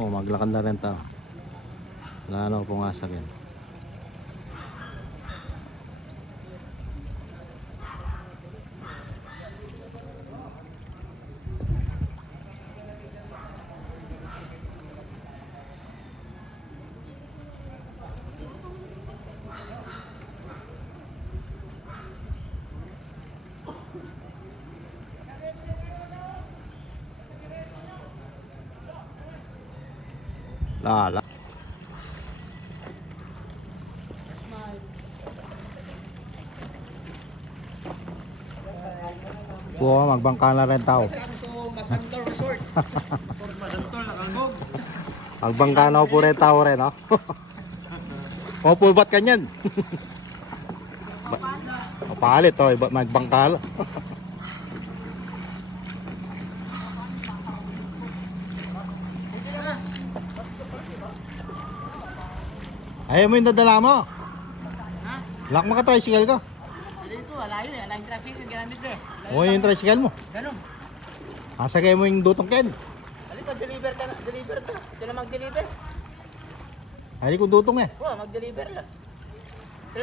Oh, maglakad na rin tao. Wala na ako pumasok Lala. Oo, magbangka na rin tao. Masantol Resort. Masantol, nakangog. Magbangka na po rin tao rin, no? Mapulbat ka niyan. Papalit, oh. Magbangka lang. Ayaw mo yung dadala mo. Ha? Lock mo ka tricycle ko. Dito, alayo eh. Alayo yung ginamit eh. O yung tricycle mo. Ganun. Asagay mo yung dutong ken. Ali pa, deliver ka na. Deliver ka. Sila mag-deliver. Ay, ko dutong eh. Oo, mag-deliver lang.